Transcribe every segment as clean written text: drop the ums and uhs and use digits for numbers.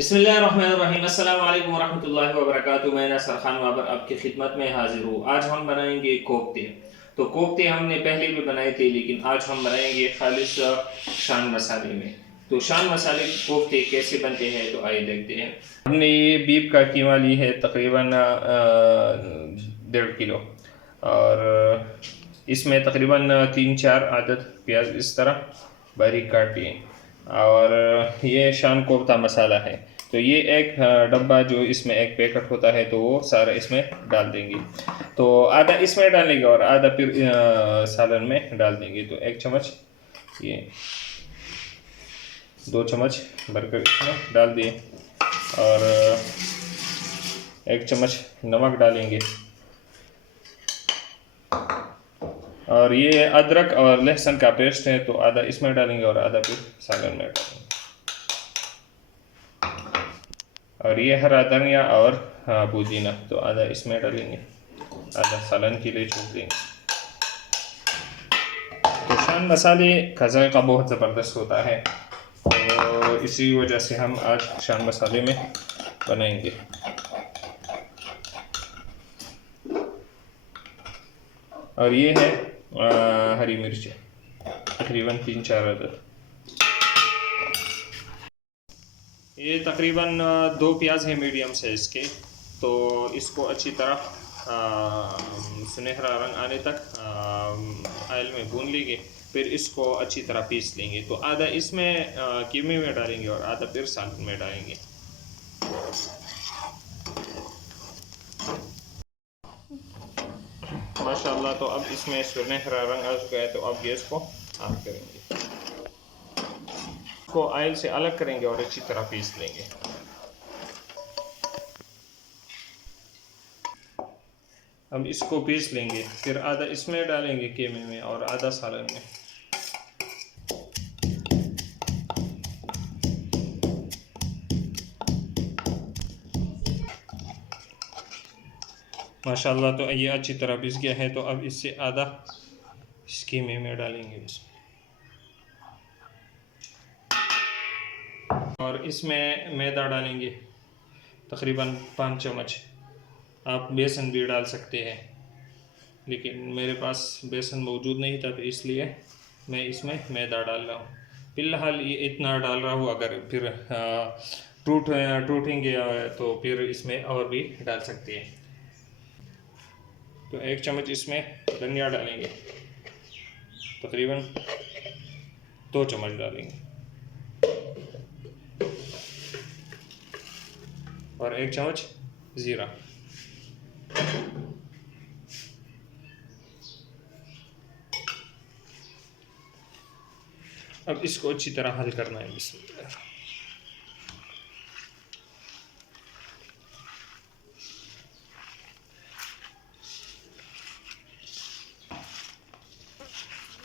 बिस्मिल्लाहिर्रहमानिर्रहीम अस्सलाम वालेकुम वरहमतुल्लाहि वबरकातुहू। मैं नसर खान बाबर आपकी खिदमत में हाजिर हूँ। आज हम बनाएंगे कोफ्ते। तो कोफ्ते हमने पहले भी बनाए थे, लेकिन आज हम बनाएंगे खालिश शान मसाले में। तो शान मसाले कोफ्ते कैसे बनते हैं, तो आइए देखते हैं। हमने ये बीफ का कीमा ली है, तकरीबन 1.5 किलो, और इसमें तकरीबन 3-4 आदद प्याज इस तरह बारीक काट लिए। और ये शान कोफ्ता मसाला है। तो ये एक डब्बा जो इसमें एक पैकेट होता है, तो वो सारा इसमें डाल देंगे। तो आधा इसमें डालेंगे और आधा फिर सालन में डाल देंगे। तो 1 चम्मच, ये 2 चम्मच भरकर इसमें डाल दिए, और 1 चम्मच नमक डालेंगे। और ये अदरक और लहसुन का पेस्ट है, तो आधा इसमें डालेंगे और आधा फिर सालन में डालेंगे। और ये हरा धनिया और पुदीना, तो आधा इसमें डालेंगे, आधा सालन के लिए छोड़ देंगे। तो शान मसाले का जायका बहुत ज़बरदस्त होता है, तो इसी वजह से हम आज शान मसाले में बनाएंगे। और ये है हरी मिर्च, तकरीबन 3-4 अदद। ये तकरीबन 2 प्याज है मीडियम साइज़ के। तो इसको अच्छी तरह सुनहरा रंग आने तक ऑयल में भून लेंगे। फिर इसको अच्छी तरह पीस लेंगे। तो आधा इसमें कीमे में डालेंगे और आधा फिर सालन में डालेंगे। माशाल्लाह, तो अब इसमें सुनहरा रंग आ चुका है, तो अब गैस को ऑफ करेंगे, को ऑयल से अलग करेंगे और अच्छी तरह पीस लेंगे। अब इसको पीस लेंगे, फिर आधा इसमें डालेंगे कीमे में और आधा सालन में। माशाल्लाह, तो ये अच्छी तरह पीस गया है। तो अब इससे आधा इस कीमे में डालेंगे और इसमें मैदा डालेंगे तकरीबन 5 चम्मच। आप बेसन भी डाल सकते हैं, लेकिन मेरे पास बेसन मौजूद नहीं था, तो इसलिए मैं इसमें मैदा डाल रहा हूँ। फ़िलहाल ये इतना डाल रहा हूँ, अगर फिर टूटेंगे तो फिर इसमें और भी डाल सकते हैं। तो 1 चम्मच इसमें धनिया डालेंगे, तकरीबन 2 चम्मच डालेंगे, और 1 चम्मच ज़ीरा। अब इसको अच्छी तरह हल करना है। बिस्मिल्लाह।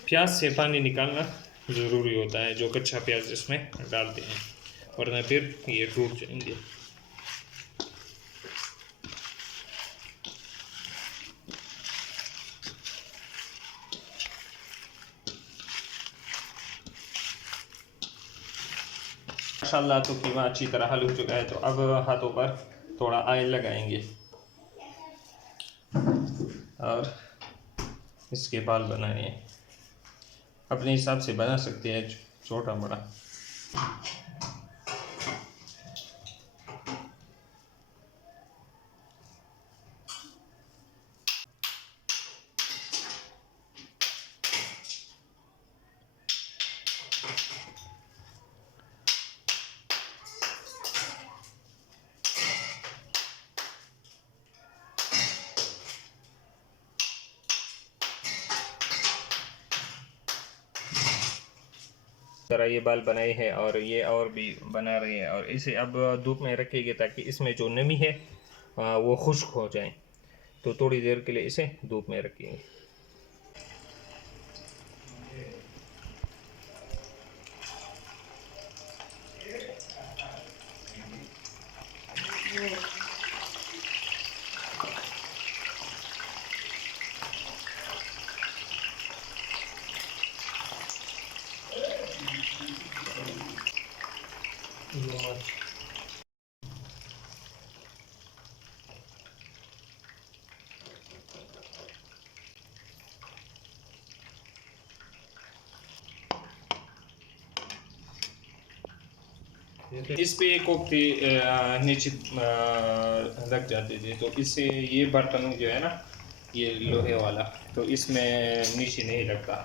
प्याज से पानी निकालना ज़रूरी होता है, जो कच्चा प्याज इसमें डालते हैं, वरना फिर ये टूट जाएंगे। माशाल्लाह, तो कीमा अच्छी तरह हल हो चुका है। तो अब हाथों पर थोड़ा ऑयल लगाएंगे और इसके बाल बनाए। अपने हिसाब से बना सकते हैं, छोटा बड़ा। तरह ये बाल बनाए हैं, और ये और भी बना रहे हैं। और इसे अब धूप में रखेंगे ताकि इसमें जो नमी है वो खुश्क हो जाए। तो थोड़ी देर के लिए इसे धूप में रखेंगे। इस पे कोफ्ते नीचे लग जाते थे, तो इससे ये बर्तन जो है ना, ये लोहे वाला, तो इसमें नीचे नहीं लगता,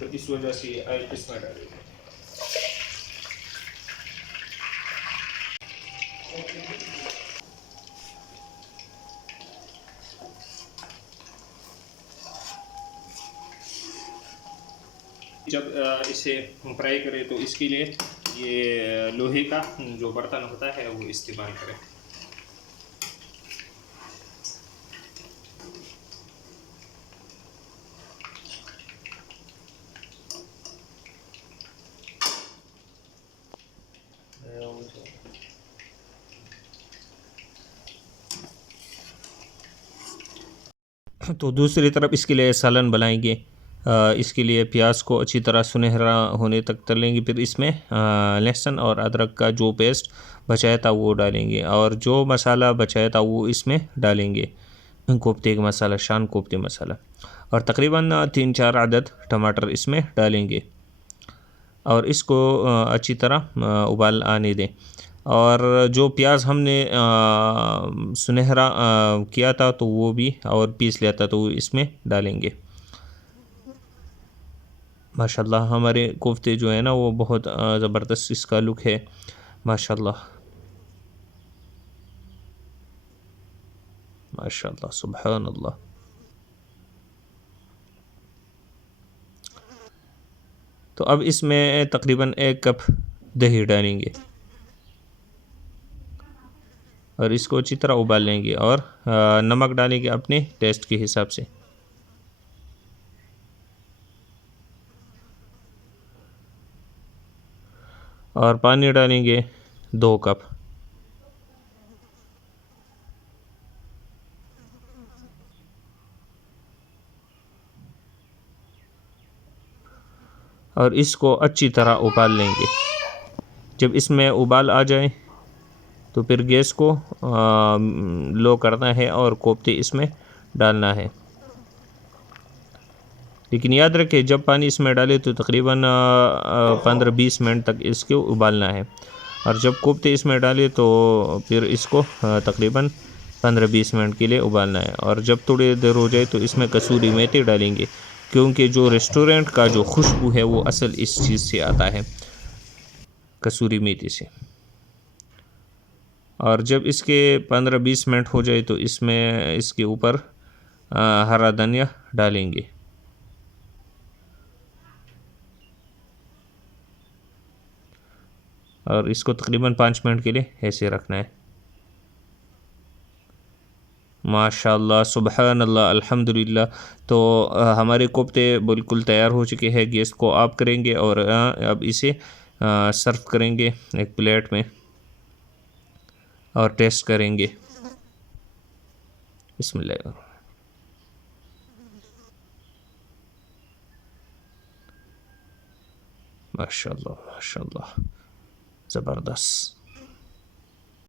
तो इस वजह से इसमें डाले थे। जब इसे फ्राई करें तो इसके लिए ये लोहे का जो बर्तन होता है वो इस्तेमाल करें। तो दूसरी तरफ इसके लिए सालन बनाएंगे। इसके लिए प्याज को अच्छी तरह सुनहरा होने तक तलेंगे, फिर इसमें लहसुन और अदरक का जो पेस्ट बचाया था वो डालेंगे, और जो मसाला बचाया था वो इसमें डालेंगे, कोफ्ते का मसाला, शान कोफ्ते मसाला, और तकरीबन 3-4 अदद टमाटर इसमें डालेंगे, और इसको अच्छी तरह उबाल आने दें। और जो प्याज हमने सुनहरा किया था तो वो भी और पीस लिया था तो वो इसमें डालेंगे। माशाल्लाह हमारे कोफ्ते जो है ना वो बहुत ज़बरदस्त इसका लुक है माशाल्लाह। माशाल्लाह सुभान अल्लाह। तो अब इसमें तकरीबन 1 कप दही डालेंगे और इसको अच्छी तरह उबाल लेंगे, और नमक डालेंगे अपने टेस्ट के हिसाब से, और पानी डालेंगे 2 कप, और इसको अच्छी तरह उबाल लेंगे। जब इसमें उबाल आ जाए तो फिर गैस को लो करना है और कोफ्ते इसमें डालना है। लेकिन याद रखें जब पानी इसमें डाले तो तकरीबन 15-20 मिनट तक इसको उबालना है, और जब कोफ्ते इसमें डाले तो फिर इसको तकरीबन 15-20 मिनट के लिए उबालना है। और जब थोड़ी देर हो जाए तो इसमें कसूरी मेथी डालेंगे, क्योंकि जो रेस्टोरेंट का जो खुशबू है वो असल इस चीज़ से आता है, कसूरी मेथी से। और जब इसके 15-20 मिनट हो जाए तो इसमें इसके ऊपर हरा धनिया डालेंगे, और इसको तकरीबन 5 मिनट के लिए ऐसे रखना है। माशाल्लाह सुबहान अल्लाह अल्हम्दुलिल्लाह। तो हमारे कोफ्ते बिल्कुल तैयार हो चुके हैं। गैस को ऑफ करेंगे और अब इसे सर्व करेंगे एक प्लेट में और टेस्ट करेंगे। बिस्मिल्लाह। माशाल्लाह माशाल्लाह ज़बरदस्त।